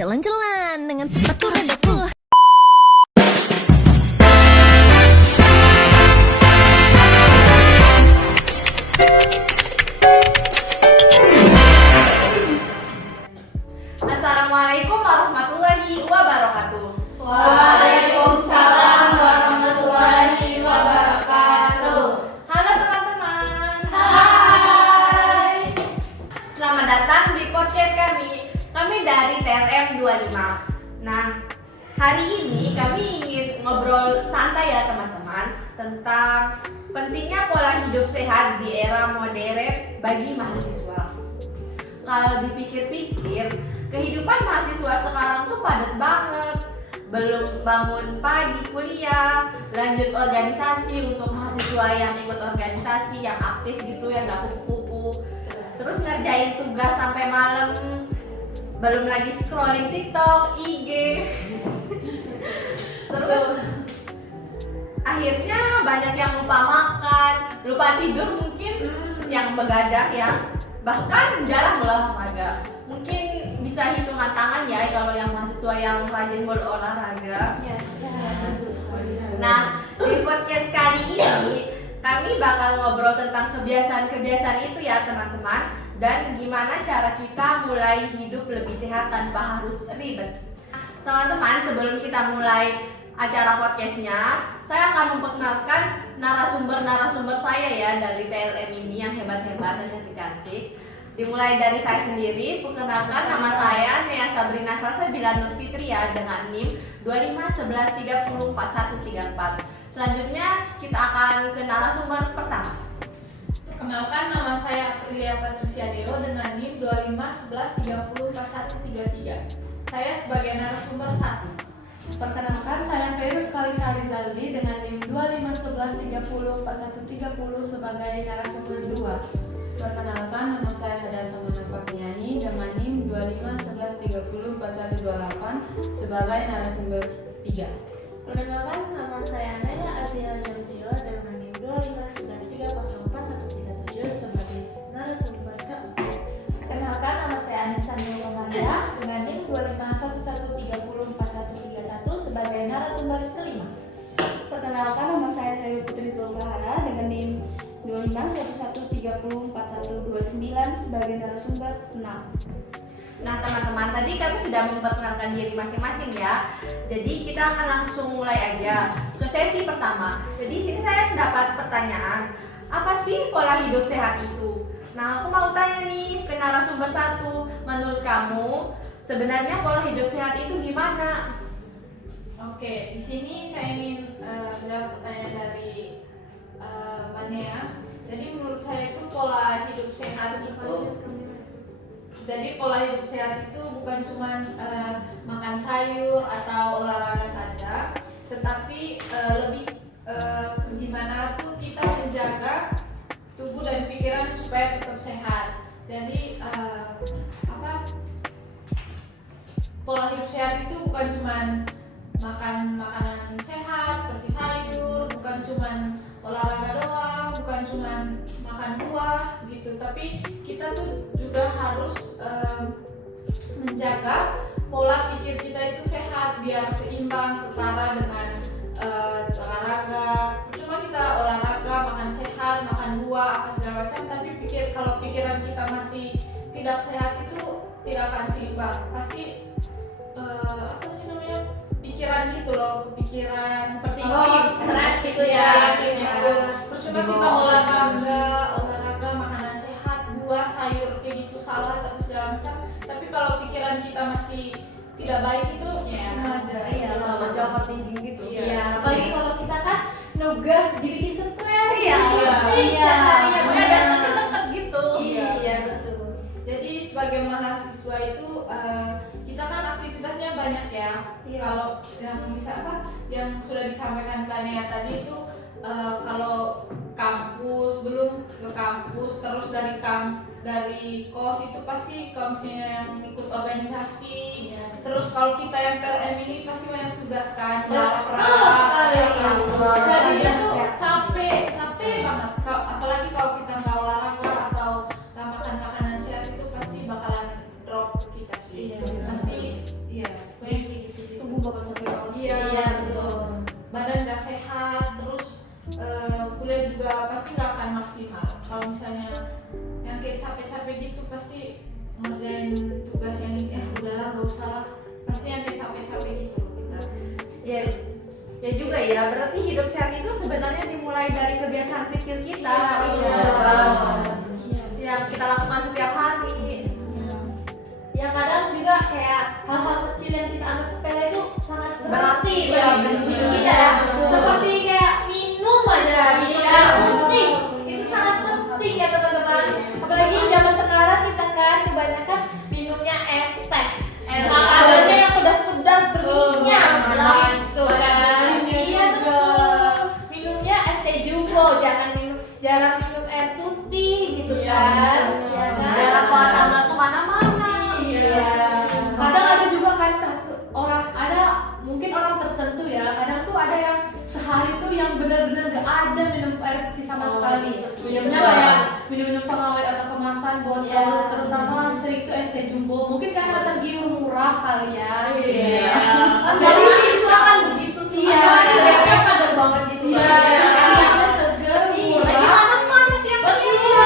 Jalan-jalan dengan sepatu rodaku. Assalamualaikum warahmatullahi wabarakatuh. Waalaikumsalam warahmatullahi wabarakatuh. Halo teman-teman. Hai. Selamat datang di podcast kami. Kami dari TLM 25. Nah, hari ini kami ingin ngobrol santai ya teman-teman tentang pentingnya pola hidup sehat di era modern bagi mahasiswa. Kalau dipikir-pikir, kehidupan mahasiswa sekarang tuh padat banget. Belum bangun pagi kuliah, lanjut organisasi untuk mahasiswa yang ikut organisasi, yang aktif gitu, yang gak kupu-kupu. Terus ngerjain tugas sampai malam, belum lagi scrolling TikTok, IG. Terus akhirnya banyak yang lupa makan, lupa tidur mungkin, yang begadang ya. Bahkan jarang olahraga. Mungkin bisa hitungan tangan ya kalau yang mahasiswa yang rajin berolahraga. Nah, di podcast kali ini kami bakal ngobrol tentang kebiasaan-kebiasaan itu ya teman-teman, dan gimana cara kita mulai hidup lebih sehat tanpa harus ribet. Teman-teman, sebelum kita mulai acara podcastnya, saya akan memperkenalkan narasumber-narasumber saya ya dari TLM ini yang hebat-hebat dan cantik-cantik. Dimulai dari saya sendiri, perkenalkan nama saya Nea Sabrina Salsabila Nur Fitria dengan NIM 2511304134. Selanjutnya kita akan ke narasumber pertama. Perkenalkan, nama saya Aprilia Patricia Deo dengan NIM 2511304133. Saya sebagai narasumber 1. Perkenalkan, saya Ferus Kalisa Rizaldi dengan NIM 2511304130 sebagai narasumber 2. Perkenalkan, nama saya Hada Samana Papniani dengan NIM 2511304128 sebagai narasumber 3. Perkenalkan, nama saya Nela Azira Jantio dengan NIM 2511304137 sebagai narasumber keempat. Perkenalkan, nama saya Anissa Nurul Romanda dengan NIM 2511304131 sebagai narasumber kelima. Perkenalkan, nama saya Sayur Putri Zulfahara dengan NIM 2511304129 sebagai narasumber 6. Nah teman-teman, tadi kami sudah memperkenalkan diri masing-masing ya. Jadi kita akan langsung mulai aja ke sesi pertama. Jadi sini saya mendapat pertanyaan, apa sih pola hidup sehat itu? Nah, aku mau tanya nih ke narasumber 1, menurut kamu sebenarnya pola hidup sehat itu gimana? Oke, di sini saya ingin menjawab pertanyaan dari Manea. Jadi menurut saya itu pola hidup sehat itu, jadi pola hidup sehat itu bukan cuma makan sayur atau olahraga saja, tetapi lebih gimana tuh kita menjaga tubuh dan pikiran supaya tetap sehat. Jadi pola hidup sehat itu bukan cuma makan makanan sehat seperti sayur, bukan cuma olahraga doang, bukan cuma makan buah gitu, tapi kita tuh juga harus menjaga pola pikir kita itu sehat biar seimbang, setara dengan olahraga. Cuma kita olahraga, makan sehat, makan buah, apa segala macam, tapi kalau pikiran kita masih tidak sehat itu tidak akan seimbang. Pasti pikiran gitu loh, pikiran stres gitu ya. Percuma kita olahraga, makanan sehat, buah, sayur kayak gitu, salad tapi segala macam. Tapi kalau pikiran kita masih tidak baik itu cuma aja. Iya, masih overthinking gitu. Iya. Apalagi kalau kita kan nugas dibikin stres, Iya. pusing setiap hari ya, Pokoknya ada deket-deket gitu. Iya, betul. Jadi sebagai mahasiswa itu kita kan aktivitasnya banyak ya. Iya. Kalau yang sudah disampaikan Tania tadi itu kalau kampus, belum ke kampus, terus dari kos itu pasti kalau misalnya yang ikut organisasi, terus kalau kita yang TLM ini pasti banyak tugas kan, jadi itu capek banget. Apalagi kalau kita nggak olahraga atau nggak makan makanan sehat itu pasti bakalan drop kita sih. Pasti kayak capek-capek gitu pasti ngerjain tugas yang ini udahlah nggak usah lah, pasti yang kayak capek-capek gitu kita. Ya juga ya, berarti hidup sehat itu sebenarnya dimulai dari kebiasaan kecil kita. Yang kita lakukan setiap hari. Ya kadang juga kayak hal-hal kecil yang kita anggap sepele itu sangat berarti Iya, bagi betul. kita ya. Betul. Seperti kayak minum aja, minum Iya. air penting. Itu sangat penting ya teman-teman. Apalagi zaman sekarang kita kan kebanyakan minumnya es teh. Makanannya yang pedas-pedas berminyak. Jelas. Gitu kan. Iya betul. Minumnya es teh jumbo, jangan minum air putih gitu Iya, kan. betul. Iya kan? Dalam bawa kemana-mana. Iya. Kadang ada juga kan mungkin orang tertentu ya. Kadang tuh ada yang sehari tuh yang benar-benar gak ada minum air putih sama sekali. Minumnya kayak minum pengawet atau kemasan botol, terutama sering itu es teh jumbo. Mungkin karena tergiur murah kali ya. Iya. Jadi siswa kan begitu sih. Iya. Kelihatannya seger banget gitu. Iya. Kelihatannya seger, murah. Lagi panas-panas ya. Betul.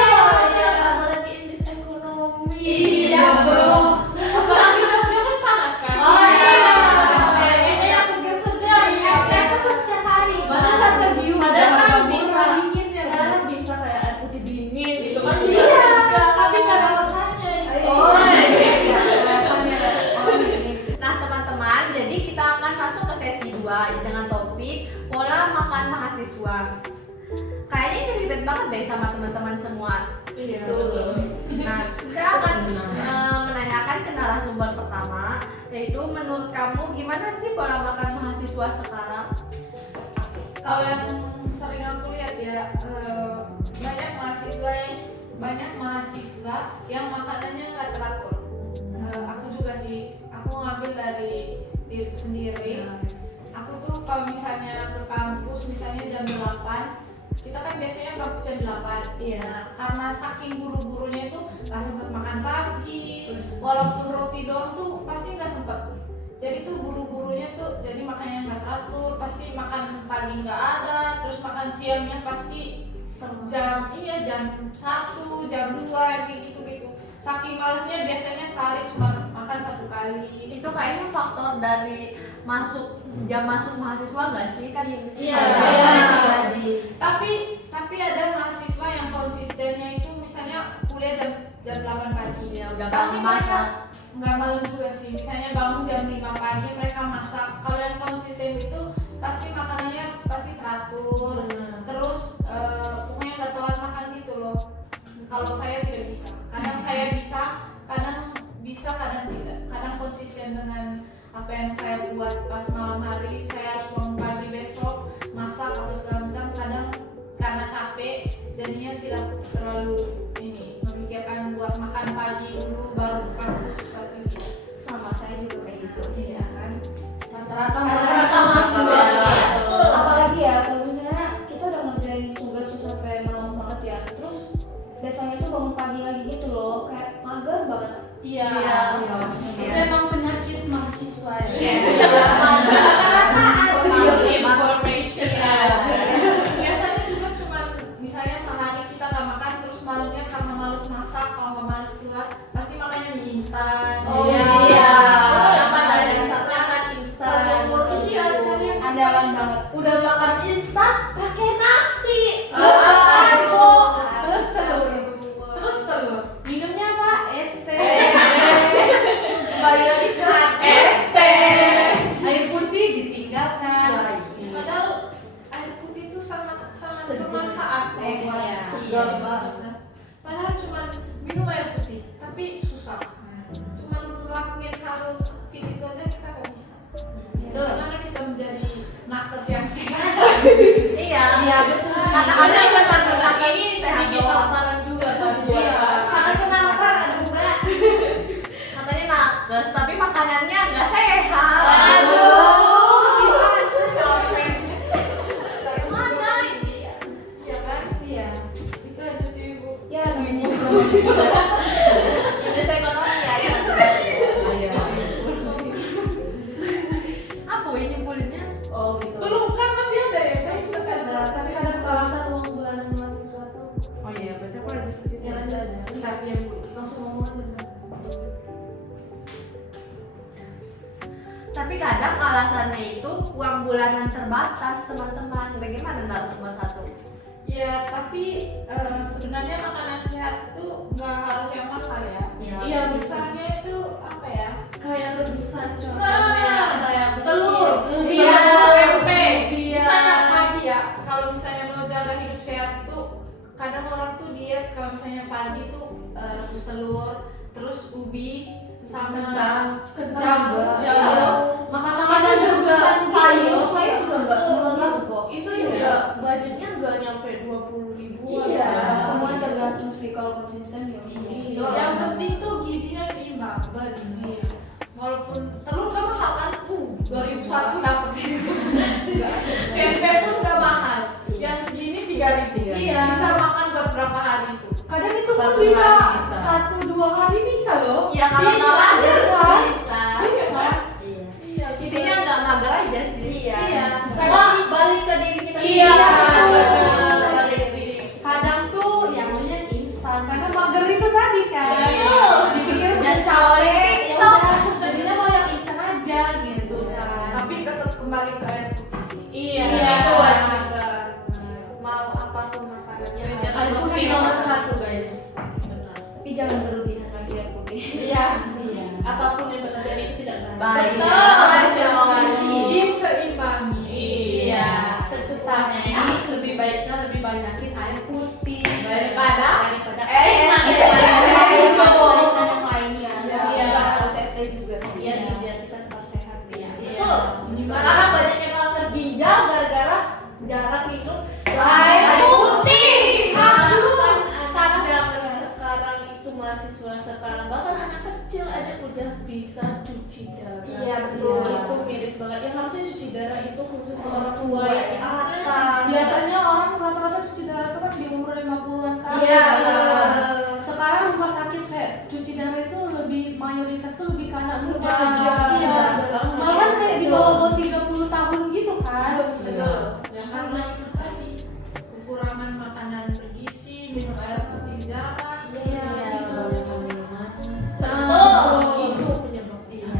Apalagi indeks ekonomi. Iya bro. Apalagi Jogja kan panas kan. Oh iya. Kayaknya yang seger-seger. Es teh terus setiap hari. Mana kan tergiur. Padahal kan Udah bisa murah dingin ya kan. Padahal bisa kayak air putih dingin gitu kan. Iya. Tapi nggak ada rasanya itu. Nah teman-teman, jadi kita akan masuk ke sesi 2 dengan topik pola makan mahasiswa. Kayaknya ini relate banget deh sama teman-teman semua. Iya. Nah, kita akan menanyakan ke narasumber pertama, yaitu menurut kamu gimana sih pola makan mahasiswa sekarang? Kalau yang sering aku lihat ya, banyak mahasiswa yang makanannya nggak teratur. Aku juga sih, aku ngambil dari diriku sendiri. Aku tuh kalau misalnya ke kampus, misalnya jam 8, kita kan biasanya kampus jam 8. Iya. Nah, karena saking buru-burunya itu nggak sempet makan pagi, walaupun roti doang tuh pasti nggak sempet. Jadi tuh buru-burunya tuh jadi makannya nggak teratur, pasti makan pagi nggak ada, terus makan siangnya pasti jam 1, jam 2 kayak gitu-gitu. Saking malesnya biasanya sehari cuma makan 1 kali. Itu kayaknya faktor dari jam masuk mahasiswa nggak sih kan? Iya. Tapi ada mahasiswa yang konsistennya itu misalnya kuliah jam 8 pagi. Ya udah Pasti pasti mereka masak. nggak malam juga sih. Misalnya bangun jam 5 pagi mereka masak. Kalau yang konsisten itu pasti makanannya pasti teratur. Terus pokoknya nggak telat makan gitu loh. Kalau saya tidak bisa. Kadang saya bisa, kadang tidak. Kadang konsisten dengan apa yang saya buat pas malam hari. Saya harus bangun pagi besok masak apa segala macam. Kadang karena capek jadinya tidak terlalu memikirkan buat makan pagi dulu baru ke kampus pasti gitu. Sama saya juga kayak gitu. Iya kan? Rata-rata Rata-rata masuk. masuk. Apalagi ya kalau misalnya kita udah ngerjain tugas sampai malam banget ya, terus besoknya tuh bangun pagi lagi gitu loh, kayak mager banget. Iya. Itu emang penyakit mahasiswa ya. Information aja. Biasanya juga cuman misalnya sehari kita nggak makan terus malamnya karena malas masak, kalau nggak malas keluar pasti makannya mie instan. Oh iya. Makan instan. Iya, cari yang Andalan banget. Udah makan instan pakai nasi. Terus karbo, terus telur. minumnya apa? Es teh. Bayar ikan. Es teh. Air putih ditinggalkan. Padahal air putih itu sangat bermanfaat Iya. segar banget kan. Padahal cuma minum air putih, tapi susah. Cuma ngelakuin hal sekecil itu aja kita nggak bisa. Karena kita menjadi nakes yang sehat. Iya. Iya betul. Karena ada yang mentang-mentang ini sehat sedikit doang. paparan juga kan. Iya. Sangat kenapa aduh Mbak. Katanya nakes, tapi makanannya nggak sehat. Mana ini? Iya kan? Iya. Itu aja sih Bu. Ya namanya juga. Indeks ekonomi ya. Apa ya nyimpulinnya? Oh gitu. Belum kan masih ada ya? Kan itu cerdas, tapi kadang alasan uang Bentar, diam dulu. langsung ngomong aja. Tapi kadang alasannya itu uang bulanan terbatas, teman-teman. Bagaimana narasumber satu? Ya, tapi sebenarnya makanan sehat tuh nggak harus yang mahal ya. Iya, Misalnya itu apa ya? Kayak rebusan Nah, contohnya kayak telur, ubi, iya, tempe. Iya. Misalnya pagi ya, kalau misalnya mau jaga hidup sehat tuh, kadang orang tuh diet kalau misalnya pagi tuh rebus telur, terus ubi sama Kentang, jagung. makan makanan juga sayur juga nggak semua gitu kok. Itu juga budgetnya nggak nyampe 20.000-an. Iya, semua tergantung sih kalau konsisten ya. Iya. Yang penting tuh gizinya seimbang. Budget. Walaupun telur gak mahal kan, 2001 dapet. Tempe pun gak mahal. Yang segini 3.000. Iya. Bisa makan buat berapa hari itu? Kadang itu pun Satu bisa hari bisa. 1-2 hari bisa loh. Iya, kalau Bisa, nggak mager kan? bisa. Bisa. Iya. Intinya nggak mager aja sih. Iya. Kadang balik ke diri kita Iya, sendiri. betul. Balik ke diri. Kadang tuh yang namanya instan karena mager itu tadi kan. Iya. Dipikir udah Dan capek, ya TikTok. udah jadinya mau yang instan aja gitu kan. Tapi tetap kembali ke air putih sih. Iya, Iya. itu wajib banget. Mau apapun makanannya. Air putih nomor 1 guys. Tapi jangan berlebihan lagi air putih. Iya. Iya. Apapun yang berlebihan itu tidak baik. Baik. Betul, Masya Allah. Diseimbangi. Iya. Secukupnya lebih baiknya lebih banyakin air putih Daripada es. Alasan yang lainnya. Iya. Nggak harus SD juga sih. Biar biar kita tetap sehat. Iya. Betul. Sekarang banyak yang malah terginjal gara-gara jarang minum air Air putih. Aduh, sekarang zaman sekarang itu mahasiswa sekarang bahkan anak kecil aja udah bisa cuci darah. Iya, betul. Itu miris banget. Yang harusnya cuci darah itu khusus untuk orang tua yang di atas. Biasanya orang rata-rata cuci darah itu kan di umur 50-an kan. Iya. Sekarang rumah sakit kayak cuci darah itu lebih mayoritas tuh lebih ke anak muda. Remaja. Iya. Bahkan kayak di bawah 30 tahun gitu kan. Betul. Ya karena itu tadi kekurangan makanan bergizi, minum air putih jarang. Iya. Betul. Itu penyebabnya.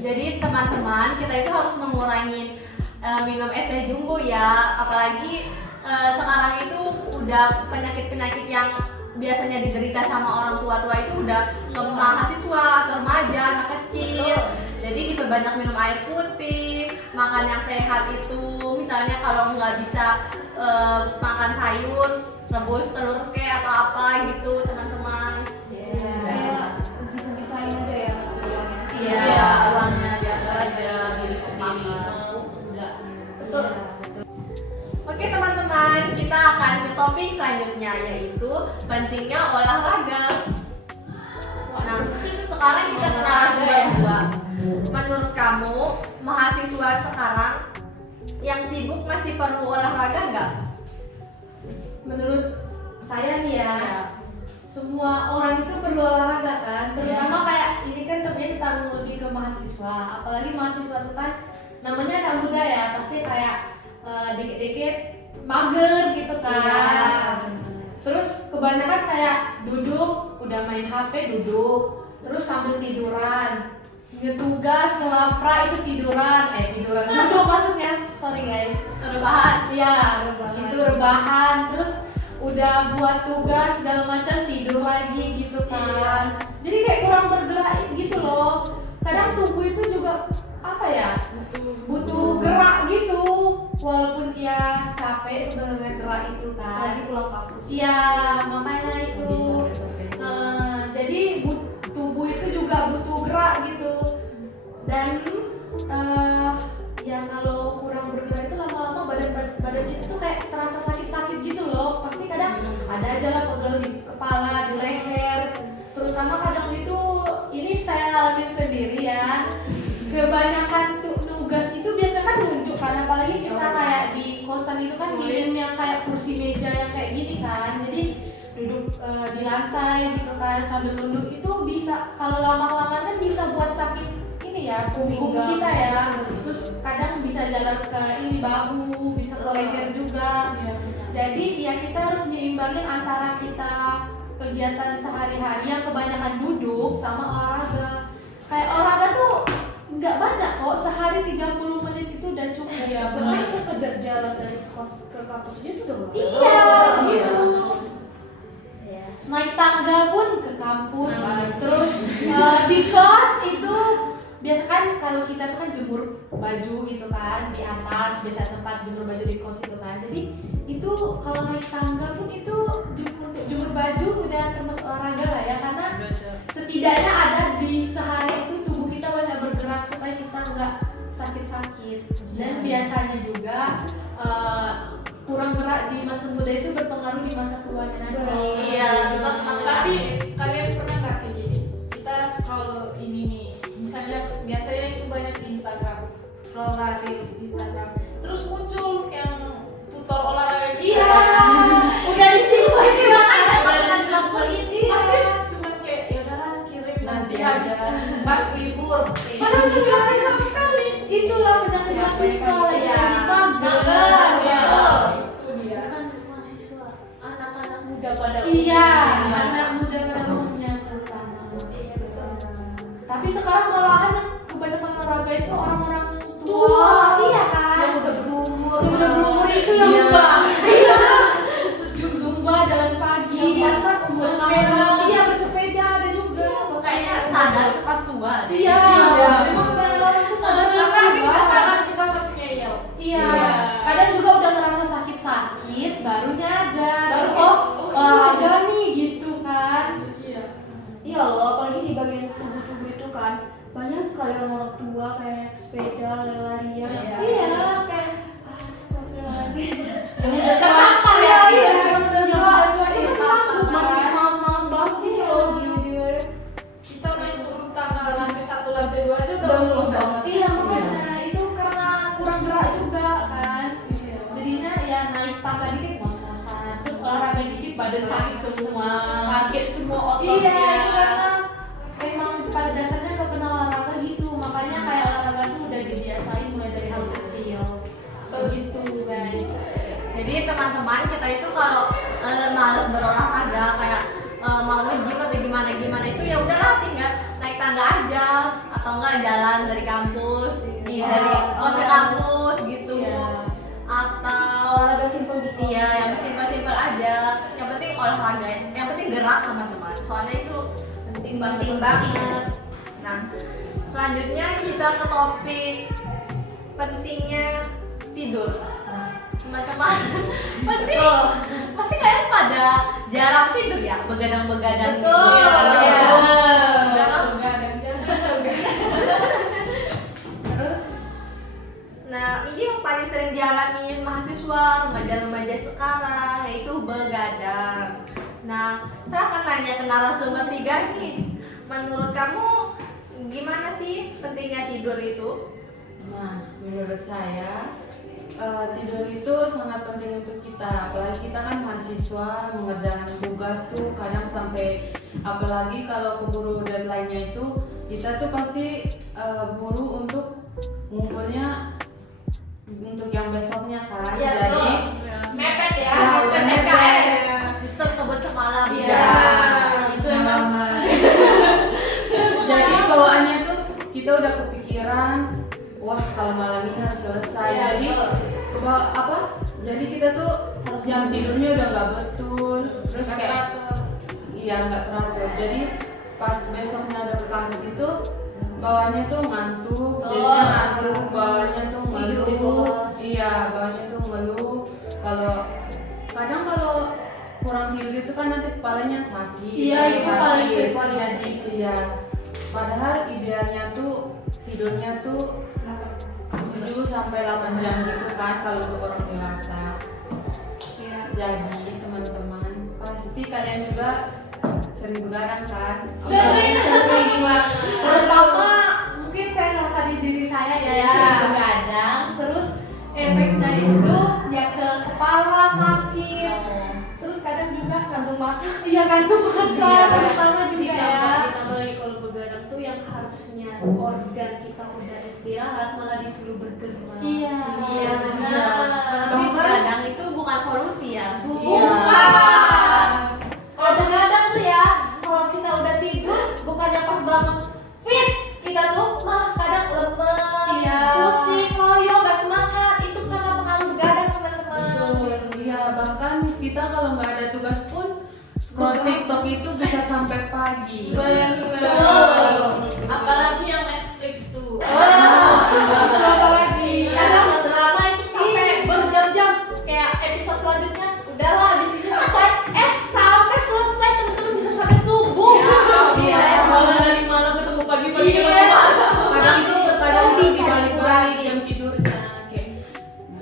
Jadi teman-teman kita itu harus mengurangi minum es teh jumbo ya, apalagi sekarang itu udah penyakit-penyakit yang biasanya diderita sama orang tua-tua itu udah ke mahasiswa, ke remaja, anak kecil. Jadi diperbanyak minum air putih, makan yang sehat itu, misalnya kalau nggak bisa makan sayur, rebus telur kek atau apa gitu teman-teman. Kayak bisa-bisain aja ya ngatur uangnya. Iya, uangnya diatur aja, diri sendiri. Mau enggak. Betul. Oke teman-teman, kita akan ke topik selanjutnya yaitu pentingnya olahraga. Nah, sekarang kita ke narasumber dua. Menurut kamu, mahasiswa sekarang yang sibuk masih perlu olahraga nggak? Menurut saya nih ya, semua orang itu perlu olahraga kan, terutama kayak ini kan tentunya ditanggung lebih ke mahasiswa, apalagi mahasiswa itu kan namanya anak muda ya, pasti kayak dikit-dikit mager gitu kan. Terus kebanyakan kayak duduk, udah main HP duduk, terus sambil tiduran, ngetugas, ngelapra itu tiduran, duduk maksudnya, sorry guys. Rebahan. Iya, itu rebahan, terus udah buat tugas segala macam tidur lagi gitu kan. Jadi kayak kurang bergerak gitu loh. Kadang tubuh itu juga apa ya? Butuh gerak gitu. Walaupun ya capek sebenarnya gerak itu kan. Apalagi pulang kampus. Iya, makanya itu. Jadi tubuh itu juga butuh gerak gitu. Dan ya kalau kurang bergerak itu lama-lama badan kita tuh kayak terasa sakit-sakit gitu loh. Pasti kadang ada aja lah pegel di kepala, di leher. Terutama kadang itu, ini saya ngalamin sendiri ya. Kebanyakan tuh nugas itu biasanya kan nunjuk kan, apalagi kita kayak di kosan itu kan minim yang kayak kursi meja yang kayak gini kan. Jadi duduk di lantai gitu kan sambil nunduk itu bisa, kalau lama-kelamaan kan bisa buat sakit ini ya, punggung kita ya. Terus kadang bisa jalan ke ini bahu, bisa ke leher juga. Jadi ya kita harus nyimbangin antara kita kegiatan sehari-hari yang kebanyakan duduk sama olahraga. Kayak olahraga tuh nggak banyak kok, sehari 30 menit itu udah cukup. Iya, bahkan sekedar jalan dari kos ke kampus aja itu udah lumayan. Iya, gitu. Iya. Naik tangga pun ke kampus. Terus di kos itu biasa kan kalau kita tuh kan jemur baju gitu kan di atas, biasa tempat jemur baju di kos itu kan. Jadi itu kalau naik tangga pun itu untuk jemur baju udah termasuk olahraga lah ya, karena setidaknya ada di sehari itu tubuh kita banyak bergerak supaya kita nggak sakit-sakit. Dan biasanya juga kurang gerak di masa muda itu berpengaruh di masa tuanya nanti. Iya, Tapi kalian pernah nggak kayak gini? Kita scroll ini nih, misalnya biasanya itu banyak di Instagram, scroll reels di Instagram, terus muncul yang tutor olahraga. Iya, udah disimpan sih makanya ini. Pasti cuma kayak ya udahlah kirim nanti habis pas libur. Padahal nggak ada sama sekali. Itulah penyakit mahasiswa lagi mager. Iya. Itu dia. Bukan mahasiswa, anak-anak muda pada Iya, umumnya. anak muda pada umumnya terutama. Iya betul. Tapi sekarang malahan yang kebanyakan olahraga itu orang-orang tua. Iya kan? Yang udah berumur. Yang udah berumur itu yang Zumba. Iya. Zumba jalan pagi. Yang bahkan umur bersepeda. Iya bersepeda ada juga. Kayaknya sadar tuh pas tua deh. Iya. Iya. Memang kebanyakan orang itu sadar pas Tapi tua. sekarang kita masih ngeyel. Iya. Iya. Kadang juga udah ngerasa sakit-sakit baru nyadar. Baru Oh, kayak, olahraga nih gitu kan. Iya. Iya loh, apalagi di bagian tubuh-tubuh itu kan banyak sekali orang tua kayak naik sepeda, lari-larian. Iya. Kayak astagfirullahaladzim. Yang udah tua ya, iya. Yang udah tua itu masih sanggup, Masih semangat-semangat banget gitu loh jiwa-jiwanya. Kita main turun tangga lantai 1, lantai 2 aja udah Udah selesai. banget. Iya makanya itu karena kurang gerak juga kan. Jadinya ya naik tangga dikit ngos-ngosan, terus olahraga dikit badan sakit semua. Sakit semua ototnya. Iya, itu karena memang pada dasarnya nggak pernah olahraga gitu, makanya kayak olahraga tuh udah dibiasain mulai dari hal kecil. Begitu guys. Jadi teman-teman kita itu kalau malas berolahraga kayak mau nge-gym atau gimana itu ya udahlah tinggal naik tangga aja atau enggak jalan dari kampus dari kos ke kampus gitu. Atau Olahraga simpel gitu. iya yang simpel-simpel aja. Yang penting olahraga, yang penting gerak teman-teman. Soalnya itu penting banget. Nah, selanjutnya kita ke topik pentingnya tidur. Teman-teman, pasti kalian pada jarang tidur ya, begadang-begadang gitu. Iya. Jarang. Terus Nah, ini yang paling sering dialami mahasiswa, remaja-remaja sekarang, yaitu begadang. Nah, saya akan tanya ke narasumber 3 nih. Menurut kamu gimana sih pentingnya tidur itu? Nah, menurut saya tidur itu sangat penting untuk kita. Apalagi kita kan mahasiswa mengerjakan tugas tuh kadang sampai, apalagi kalau keburu deadline-nya itu kita tuh pasti buru untuk ngumpulnya untuk yang besoknya kan. Iya, Jadi mepet ya. ya udah SKS, sistem kebut semalam. Iya. itu yang banget. Jadi bawaannya tuh kita udah kepikiran, wah kalau malam ini harus selesai. Iya, Jadi jadi kita tuh jam tidurnya udah nggak betul, terus kayak iya nggak teratur. Jadi pas besoknya udah ke kampus itu bawaannya tuh ngantuk, jadinya ngantuk, bawaannya tuh ngeluh. Iya, bawaannya tuh ngeluh. Kadang kalau kurang tidur itu kan nanti kepalanya sakit. Iya, itu paling sering terjadi. Iya. Padahal idealnya tuh tidurnya tuh 7 sampai 8 jam gitu kan kalau untuk orang dewasa. Jadi teman-teman, pasti kalian juga sering begadang kan? Sering terutama mungkin saya ngerasa di diri saya ya sering begadang, terus efeknya itu ya ke kepala sakit, terus kadang juga kantung mata. Iya kantung mata terutama juga ya. Ditambah lagi kalau begadang tuh yang harusnya organ kita udah istirahat malah disuruh bergerak. Iya benar. Tapi begadang itu bukan solusi ya. Bukan. Kalau begadang tuh fit kita tuh malah kadang lemes, Iya. pusing, loyo, gak semangat. Itu karena pengaruh begadang teman-teman. Iya, bahkan kita kalau nggak ada tugas pun scroll TikTok itu bisa sampai pagi. Betul. Apalagi yang Netflix tuh. Itu apa lagi? Kadang drama itu sampai berjam-jam. Kayak episode selanjutnya udahlah habis itu selesai. Sampai selesai teman-teman bisa sampai subuh. Iya. Bangun dari malam ketemu pagi-pagi. Iya. Kadang tuh bisa dibalik-balik dikurangi. jam tidurnya kayak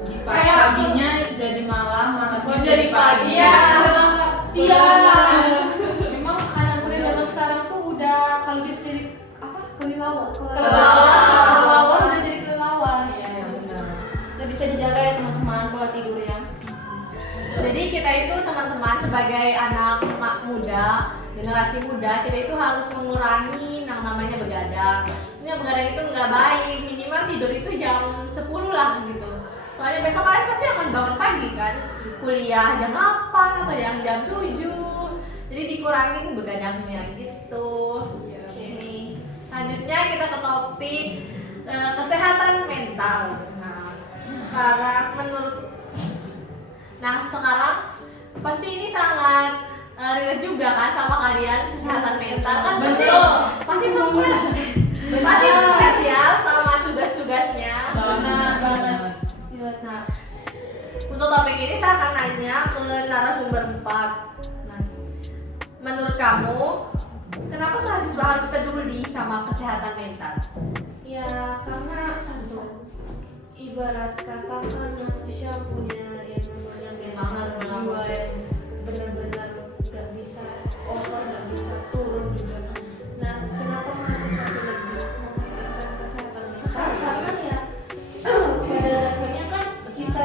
di paginya jadi malam, malamnya Jadi pagi. Iya. Iya. Memang anak muda zaman sekarang tuh udah kalau dia jadi apa? Kelelawar. Kelelawar udah jadi kelelawar. Iya, benar. Nggak bisa dijaga ya teman-teman pola tidurnya. Jadi kita itu teman-teman sebagai anak muda, generasi muda, kita itu harus mengurangi yang namanya begadang. Ini begadang itu nggak baik, minimal tidur itu jam 10 lah gitu. Soalnya besok kalian pasti akan bangun pagi kan, kuliah jam 8 atau yang jam 7. Jadi dikurangin begadangnya gitu. Nih, selanjutnya kita ke topik kesehatan mental. Sekarang pasti ini sangat relate juga kan sama kalian, kesehatan mental kan Betul. pasti stres ya sama tugas-tugasnya. Banget. Nah, untuk topik ini saya akan nanya ke narasumber 4. Nah, menurut kamu kenapa mahasiswa harus peduli sama kesehatan mental? Ya karena ibarat kata kan manusia punya yang namanya mental jiwa yang benar-benar nggak bisa over, nggak bisa turun juga. Nah, kenapa mahasiswa itu lebih mementingkan kesehatan mental? Karena ya pada dasarnya kan kita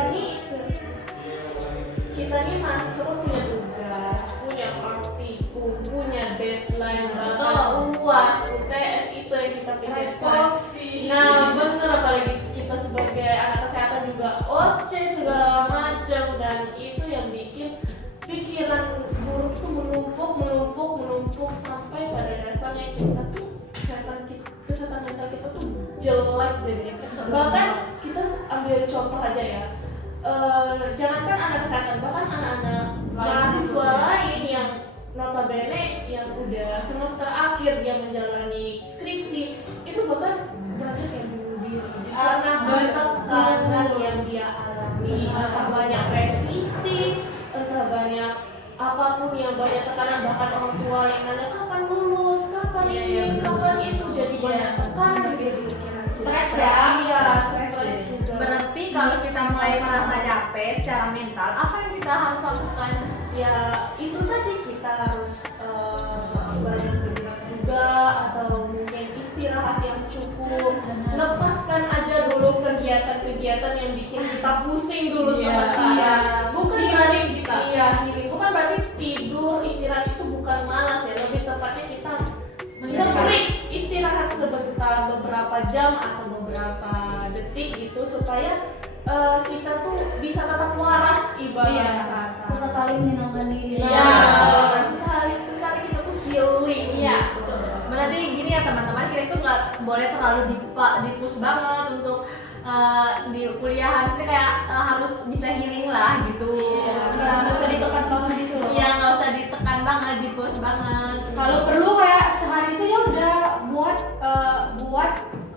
ini mahasiswa kan punya tugas, punya praktikum, punya deadline, bahkan UAS, UTS itu yang kita pikirkan. Responsi. Nah, bener, apalagi kita sebagai anak kesehatan juga OSCE segala macam, dan itu yang bikin pikiran buruk tuh menumpuk sampai pada dasarnya kita tuh kesehatan mental kita tuh jelek jadinya. Bahkan kita ambil contoh aja ya, jangankan anak kesehatan, bahkan anak-anak mahasiswa lain yang notabene yang udah semester akhir dia menjalani skripsi itu bahkan banyak yang bunuh diri karena tekanan yang dia alami, entah banyak revisi, entah banyak apapun yang banyak tekanan, bahkan orang tua yang nanya kapan lulus, kapan ini, kapan itu, jadi banyak tekanan di pikiran. Stres ya? Iya, stres juga. Berarti kalau kita mulai merasa capek secara mental, apa yang kita harus lakukan? Ya itu tadi kita harus banyak bergerak juga, atau mungkin istirahat yang cukup, lepaskan aja dulu kegiatan-kegiatan yang bikin kita pusing dulu sebentar. Iya. Bukan Healing kita. Iya, healing. Bukan berarti tidur, istirahat itu bukan malas ya, lebih tepatnya kita break, istirahat sebentar, beberapa jam atau beberapa detik gitu, supaya kita tuh bisa tetap waras ibarat kata. Sesekali menyenangkan diri. Iya, sesekali kita tuh healing. Iya, gitu. betul. Berarti gini ya teman-teman, kita itu nggak boleh terlalu di-push banget untuk di kuliah, harusnya kayak harus bisa healing lah gitu. Ya, nggak usah ditekan banget gitu loh. Iya, nggak usah ditekan banget, di-push banget. Kalau perlu kayak sehari itu ya udah buat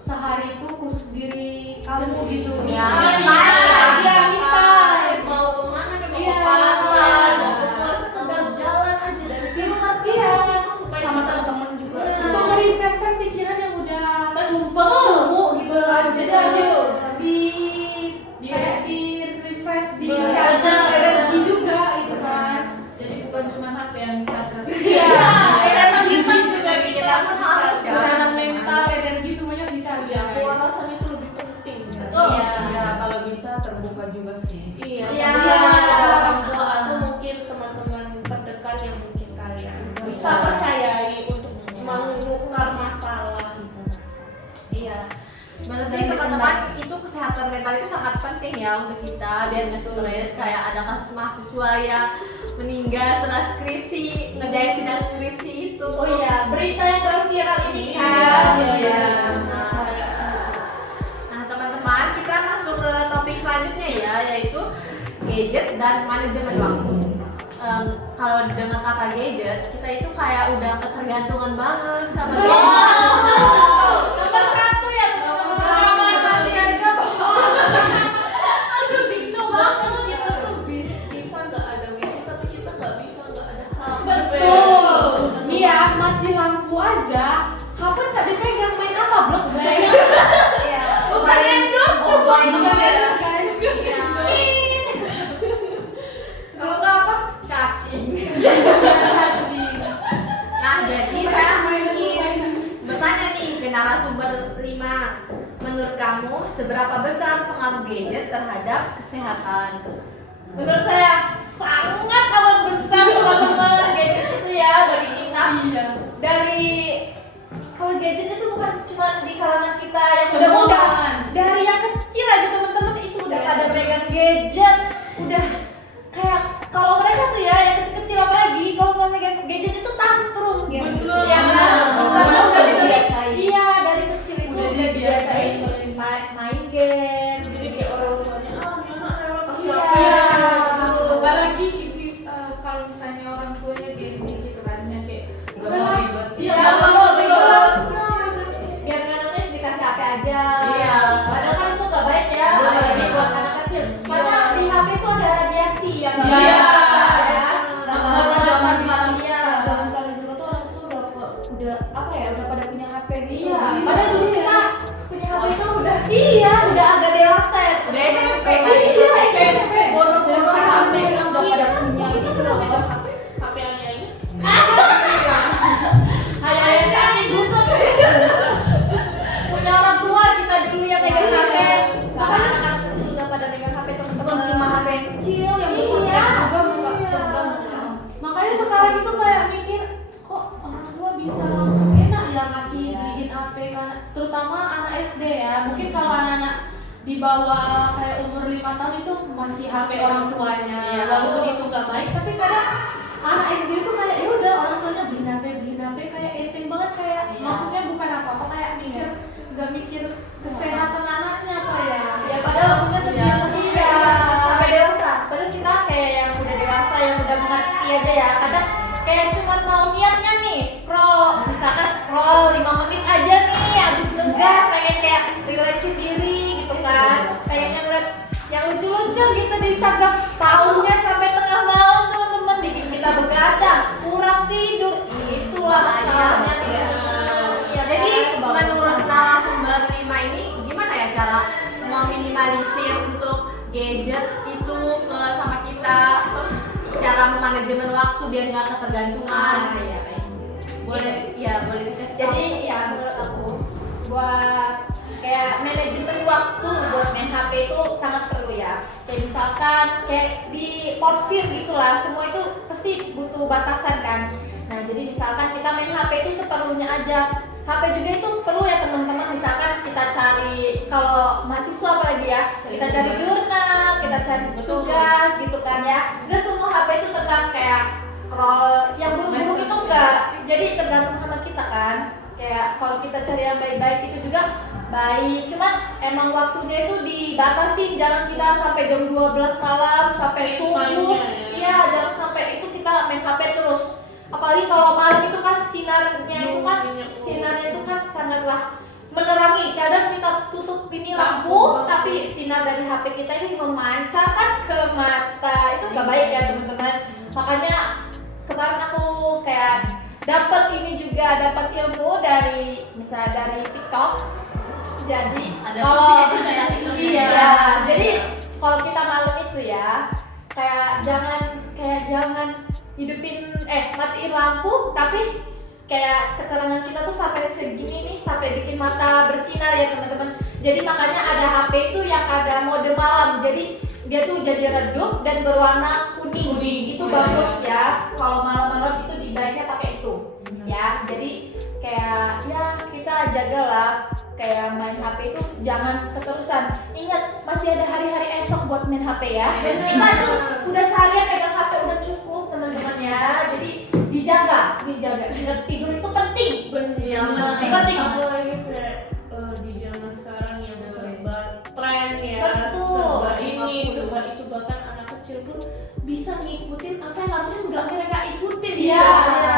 sehari itu khusus diri kamu gitu. Ya, Iya, me time. Mau kemana nih? Mau Iya. ke pantai, mau ke pulau, sekedar jalan aja dari rumah Iya. supaya Sama kita- teman-teman juga. Untuk merefreshkan pikiran yang udah sumpah semu gitu kan. Jadi harus di refresh, di charger energi juga gitu kan. Jadi bukan cuma HP yang charger. Iya, energi juga Kita pun harus ya. kesehatan mental, energi semuanya dicari Ya, guys. kewarasan itu lebih penting. Betul. Ya, kalau bisa terbuka juga sih. Iya, Iya. kepada orang tua atau mungkin teman-teman terdekat yang mungkin kalian bisa percayai untuk mengukar masalah. Iya. Berarti teman-teman, itu kesehatan mental itu sangat penting ya untuk kita biar nggak stres. Kayak ada kasus mahasiswa yang meninggal setelah skripsi, ngerjain sidang skripsi itu. Oh iya, berita yang baru viral ini kan Iya. Nah teman-teman, kita masuk ke topik selanjutnya ya, yaitu gadget dan manajemen waktu. Kalau dengan kata gadget, kita itu kayak udah ketergantungan banget sama gadget. Nomor 1 ya teman-teman. Sama tadi aja Aduh, bingung banget. kita tuh bisa nggak ada wifi, tapi kita nggak bisa nggak ada HP. Betul. Iya, mati lampu aja. HP nggak dipegang, main apa blok guys? Iya. Bukan random. Guys. Iya. Kalau nggak apa? Cacing. Cacing. Nah jadi saya ingin bertanya nih ke narasumber 5. Menurut kamu seberapa besar pengaruh gadget terhadap kesehatan? Menurut saya sangat amat besar teman-teman gadget itu ya bagi kita. Iya. Dari kalau gadget itu bukan cuma di kalangan kita yang Semua. udah muda, dari yang kecil aja teman-teman itu udah pada pegang gadget, udah kayak kalau mereka tuh ya yang kecil-kecil apalagi kalau nggak pegang gadget itu tantrum gitu. Bener. Ya kan? Karena Udah udah dibiasain. Iya, dari kecil itu Udah udah dibiasain dibiasain. main game. Jadi kayak orang tuanya, ini anak rewel kasih Iya. HP. Apalagi kalau misalnya orang tuanya gengsi gitu kan, yang kayak Gak mau ribet. Iya, Iya, betul. betul. Biar kan nangis dikasih HP aja. Iya. Padahal kan itu nggak baik ya, Betul. apalagi buat anak kecil. Karena di HP itu ada radiasi yang nggak Iya. baik ya. Kalau zaman sekarang, Iya. zaman sekarang juga tuh anak kecil udah apa ya, udah pada punya HP gitu. Iya. Padahal dulu kita punya HP itu udah agak dewasa ya. Udah SMP. Iya, SMP. Boros-boros Sekarang HP. yang udah pada punya gitu loh. HP ini. Ayah kami butut. Punya orang tua kita dulu yang pegang HP. Makanya anak-anak kecil udah pada pegang HP teman-teman. Bukan cuma HP yang kecil, yang Iya. besar juga Nggak pegang macam. Makanya sekarang itu kayak mikir kok orang tua bisa langsung enak ya ngasih beliin HP kan, terutama anak SD ya. Mungkin kalau anak-anak di bawah kayak umur 5 tahun itu masih HP orang tuanya. Iya. Walaupun itu nggak baik, tapi kadang anak SD itu kayak ya udah orang tuanya beliin HP kayak enteng banget kayak maksudnya bukan apa-apa kayak mikir nggak mikir kesehatan anaknya apa ya. Ya padahal punya terbiasa Iya, sampai dewasa. Padahal kita kayak yang udah dewasa, yang udah mengerti aja ya. Kadang kayak cuma mau niatnya nih scroll, misalkan scroll 5 menit aja nih habis ngegas pengen kayak relaksin diri gitu kan, pengennya ngeliat yang lucu-lucu gitu di Instagram, tahunya sampai tengah malam teman-teman bikin kita begadang, kurang tidur, itulah masalahnya nih. Ya, jadi menurut narasumber 5 ini gimana ya cara meminimalisir untuk gadget itu ke sama kita, terus cara memanajemen waktu biar nggak ketergantungan. Boleh dikasih Jadi ya menurut aku buat kayak manajemen waktu buat main HP itu sangat perlu ya. Kayak misalkan kayak di porsir gitulah, semua itu pasti butuh batasan kan. Nah jadi misalkan kita main HP itu seperlunya aja. HP juga itu perlu ya teman-teman. Misalkan kita cari kalau mahasiswa apalagi ya, kita cari jurnal, kita cari tugas gitu kan ya. Nggak semua HP itu tentang kayak scroll yang buruk-buruk itu enggak. Jadi tergantung sama kita kan. Kayak kalau kita cari yang baik-baik itu juga baik. Cuman emang waktunya itu dibatasi, jangan kita sampai jam 12 malam sampai subuh. Iya, jangan sampai itu kita main HP terus. Apalagi kalau malam itu kan sinarnya itu kan sangatlah menerangi. Kadang kita tutup ini lampu, tapi sinar dari HP kita ini memancarkan ke mata. Itu nggak baik ya teman-teman. Makanya kemarin aku kayak dapat ini juga, dapat ilmu dari misalnya dari TikTok. Jadi Ada kalau fungsinya juga ya TikTok. iya, jadi kalau kita malam itu ya kayak jangan hidupin matiin lampu, tapi kayak keterangan kita tuh sampai segini nih, sampai bikin mata bersinar ya teman-teman. Jadi makanya ada HP itu yang ada mode malam, jadi dia tuh jadi redup dan berwarna kuning. Itu bagus ya. Kalau malam-malam itu dibaiknya pakai itu ya. Jadi kayak ya kita jagalah kayak main HP itu jangan keterusan. Ingat masih ada hari-hari esok buat main HP ya. Kita tuh udah seharian pegang HP udah cukup teman-teman ya. Jadi dijaga. Ingat tidur itu penting. Iya, Penting. Iya.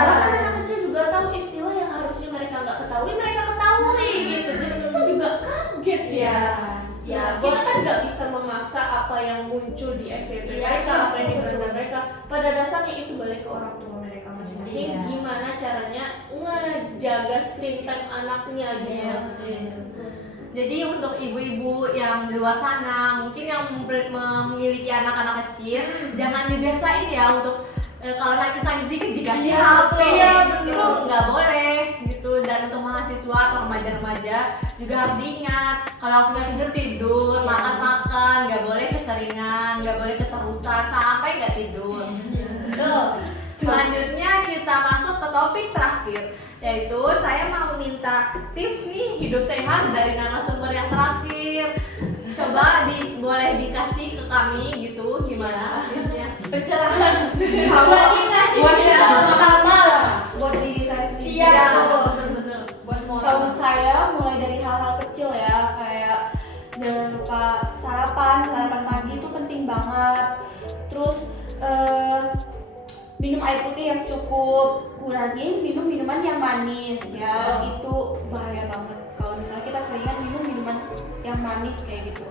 Bahkan anak kecil juga tahu istilah yang harusnya mereka nggak ketahui, mereka ketahui gitu. Jadi kita juga kaget ya. Ya, kita kan nggak bisa memaksa apa yang muncul di FYP mereka, apa yang di beranda mereka. Pada dasarnya itu balik ke orang tua mereka masing-masing. Iya. Gimana caranya ngejaga screen time anaknya gitu. Jadi untuk ibu-ibu yang di luar sana, mungkin yang memiliki anak-anak kecil, jangan dibiasain ya untuk kalau nangis-nangis dikit dikasih HP, itu nggak boleh gitu. Dan untuk mahasiswa atau remaja-remaja juga harus diingat, kalau waktu tidur tidur, makan-makan, nggak boleh keseringan, nggak boleh keterusan sampai nggak tidur. Selanjutnya kita masuk ke topik terakhir, yaitu saya mau minta tips nih hidup sehat dari narasumber yang terakhir. Coba boleh dikasih ke kami gitu, gimana tipsnya? Pencerahan Buat kita, buat kita sama buat diri saya sendiri. Iya, betul. Buat semua Kalau menurut saya mulai dari hal-hal kecil ya, kayak jangan lupa sarapan pagi itu penting banget. Terus minum air putih yang cukup, kurangin minum minuman yang manis ya, itu bahaya banget kalau misalnya kita seringan minum minuman yang manis kayak gitu.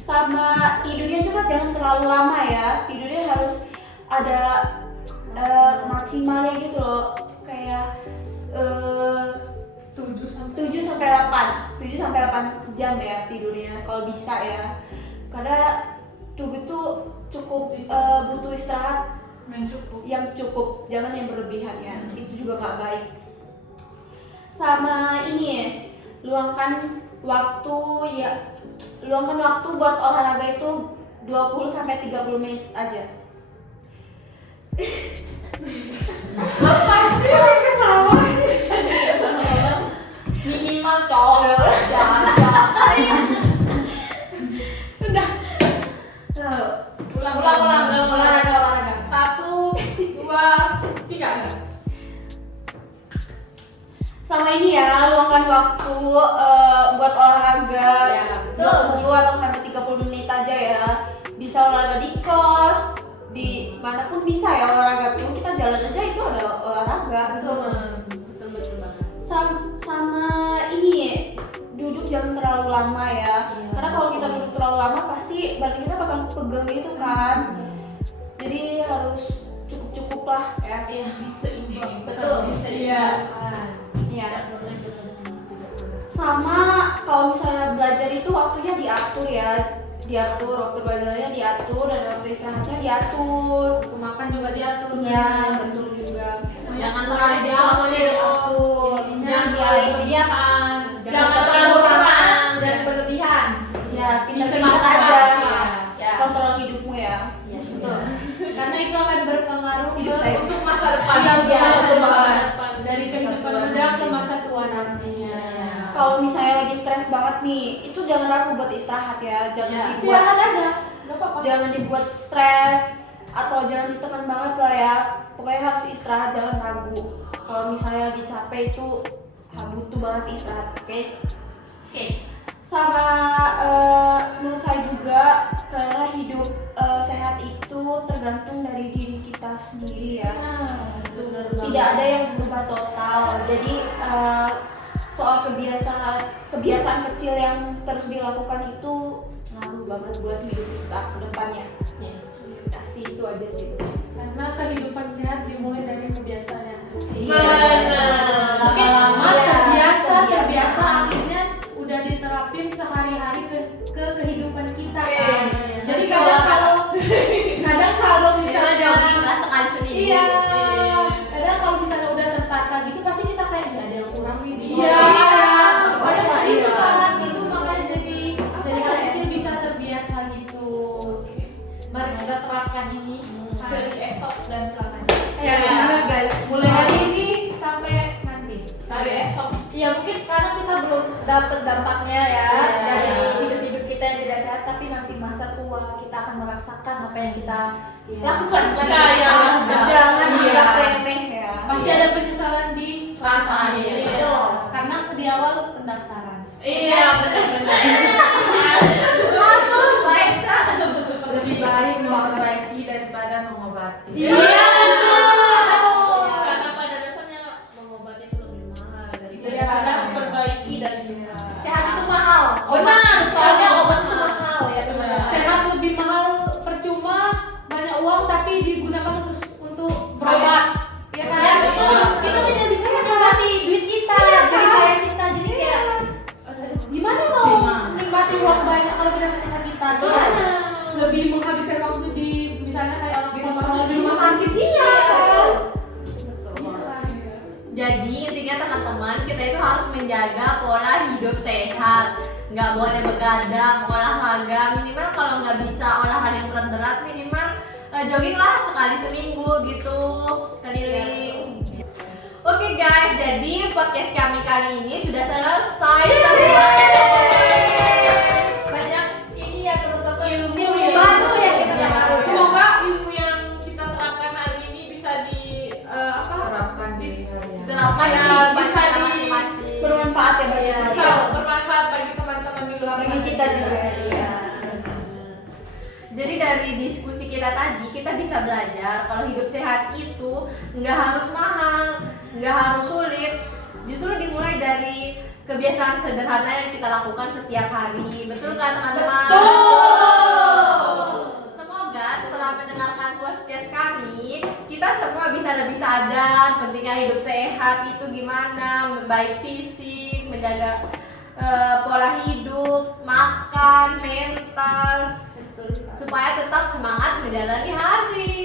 Sama tidurnya juga jangan terlalu lama ya, tidurnya harus ada maksimalnya gitu loh, kayak 7 sampai 8 jam ya tidurnya kalau bisa ya, karena tubuh tuh cukup butuh istirahat yang cukup, jangan yang berlebihan ya, itu juga nggak baik. Sama ini ya, luangkan waktu buat olahraga itu 20 sampai 30 menit aja. Apa sih? Kenapa sih? Minimal cowok, jangan. Udah. ulang olahraga. 1, 2, 3. Sama ini ya, luangkan waktu buat olahraga Ya, betul. 20 atau sampai 30 menit aja ya. Bisa olahraga di kos, di manapun bisa ya olahraga tuh. Kita jalan aja itu adalah olahraga. Betul banget. Sama ini, duduk jangan terlalu lama ya. Karena kalau kita duduk terlalu lama pasti badan kita bakal pegel gitu kan. Jadi harus cukup lah ya. Seimbang. Betul, Iya. Ya. Sama kalau misalnya belajar itu waktunya diatur ya, waktu belajarnya diatur dan waktu istirahatnya diatur. Makan juga diatur. Iya, betul juga. Jangan terlalu diatur. Jangan dialihnya, Jangan terlalu berlebihan dan berlebihan. ya Bisa pintar aja. aja. Ya. Kontrol hidupmu ya. Betul. Karena itu akan berpengaruh Hidup saya. Untuk masa depan. Iya, Iya. dari kehidupan muda ke masa tua nantinya. Kalau misalnya lagi stres banget nih, itu jangan ragu buat istirahat ya. Jangan dibuat Istirahat aja, nggak apa-apa. jangan dibuat stres atau jangan ditekan banget lah ya. Pokoknya harus istirahat, jangan ragu. Kalau misalnya lagi capek itu butuh banget istirahat, oke? Oke. Sama menurut saya juga, karena hidup sehat itu tergantung dari diri kita sendiri ya. Tidak ada yang berubah total. Jadi soal kebiasaan kecil yang terus dilakukan itu ngaruh banget buat hidup kita ke depannya. Kasih itu aja sih. Karena kehidupan sehat dimulai dari kebiasaan yang kecil. Benar. Lama-lama Iya, terbiasa kebiasa. akhirnya udah diterapin sehari-hari ke kehidupan kita Oke. kan. Jadi kadang kalau Misalnya misalnya jogging lah sekali seminggu. iya, kadang kalau misalnya udah tertata gitu pasti kita kayak "Ih, ada yang kurang nih di Iya. Padahal Iya. itu kan itu makanya jadi dari hal kecil bisa terbiasa gitu. Mari kita terapkan ini hari esok dan selamanya. Ya, semangat guys. Mulai hari ini sampai nanti. Hari esok. Ya mungkin sekarang kita belum dapat dampaknya ya dari hidup kita yang tidak sehat, tapi nanti masa tua kita akan merasakan apa yang kita lakukan. Percayalah. Jangan Iya. anggap remeh ya. Pasti ada penyesalan di suatu saat. Iya. Betul. Karena di awal pendaftaran. Iya, benar-benar. Lebih baik memperbaiki daripada mengobati. Iya betul. Iya, Kita perbaiki dari sehat. Sehat itu mahal. Benar, Soalnya benar. obat itu mahal ya teman-teman. sehat lebih mahal percuma banyak uang tapi digunakan untuk berobat. Ya kan? Ya betul. Kita tidak bisa menikmati duit kita, jadi bayar kita, jadi kayak Gimana mau nikmati uang banyak kalau kita sakit-sakitan? Kan? Lebih menghabiskan waktu di misalnya kayak orang Di tua rumah kalau sakit. di rumah sakit iya. Jadi intinya teman-teman, kita itu harus menjaga pola hidup sehat. Nggak boleh begadang, olahraga minimal kalau nggak bisa olahraga yang berat-berat minimal jogging lah sekali seminggu gitu, keliling. Oke guys, jadi podcast kami kali ini sudah selesai. Banyak ini ya teman-teman. Ilmu Ilmu yang baru yang kita Ya. dapat. Semoga ilmu yang kita terapkan hari ini bisa terapkan di harian. Terapkan Ya, di kehidupan bisa kita di- masing-masing. Bermanfaat ya bagi Iya. bisa bermanfaat bagi teman-teman di luar Bagi sana kita juga. Iya. Jadi dari diskusi kita tadi kita bisa belajar kalau hidup sehat itu nggak harus mahal, nggak harus sulit. Justru dimulai dari kebiasaan sederhana yang kita lakukan setiap hari. Betul nggak teman-teman? Semoga setelah mendengarkan podcast kami, kita semua bisa lebih sadar pentingnya hidup sehat itu gimana, baik fisik, menjaga pola hidup, makan, mental, supaya tetap semangat menjalani hari.